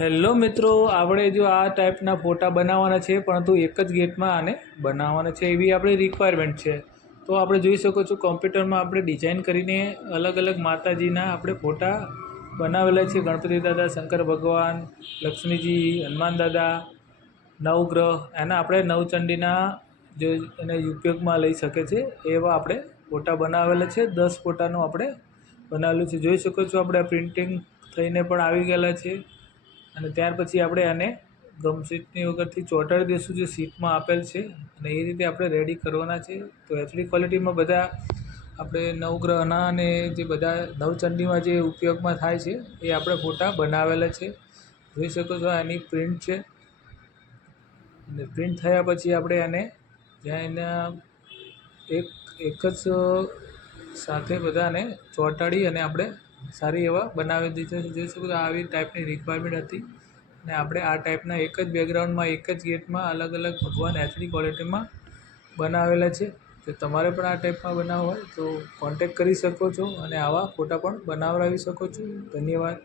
Hello મિત્રો, આપણે જો આ ટાઈપના ફોટા બનાવવાના છે, પરંતુ એક જ ગેટમાં આને બનાવવાના છે એવી આપણી રિક્વાયરમેન્ટ છે. તો આપણે જોઈ શકો છો કોમ્પ્યુટરમાં આપણે ડિઝાઇન કરીને અલગ અલગ માતાજીના આપણે ફોટા બનાવેલા છે. ગણપતિ દાદા, શંકર ભગવાન, લક્ષ્મીજી, હનુમાન દાદા, નવગ્રહ, એના આપણે નવચંડીના જે એને ઉપયોગમાં લઈ શકે છે એવા આપણે ફોટા બનાવેલા છે. 10 ફોટાનું આપણે બનાવેલું છે. જોઈ શકો છો આપણે પ્રિન્ટિંગ થઈને પણ આવી ગયેલા છે. અને ત્યાર પછી આપણે આને ગમ શીટની વગરથી ચોંટાડી દઈશું જે સીટમાં આપેલ છે, અને એ રીતે આપણે રેડી કરવાના છે. તો એચડી ક્વોલિટીમાં બધા આપણે નવગ્રહના અને જે બધા નવચંડીમાં જે ઉપયોગમાં થાય છે એ આપણે ફોટા બનાવેલા છે. જોઈ શકો છો આની પ્રિન્ટ છે, અને પ્રિન્ટ થયા પછી આપણે આને જ્યાં એના એક જ સાથે બધાને ચોંટાડી અને આપણે સારી એવા બનાવી દીધા છે. જોઈ શકો છો આવી ટાઈપની રિક્વાયરમેન્ટ હતી, અને આપણે આ ટાઈપના એક જ બેકગ્રાઉન્ડમાં એક જ ગેટમાં અલગ અલગ ભગવાન એચડી ક્વોલિટીમાં બનાવેલા છે. જો તમારે પણ આ ટાઈપમાં બનાવવા હોય તો કોન્ટેક કરી શકો છો, અને આવા ફોટા પણ બનાવડાવી શકો છો. ધન્યવાદ.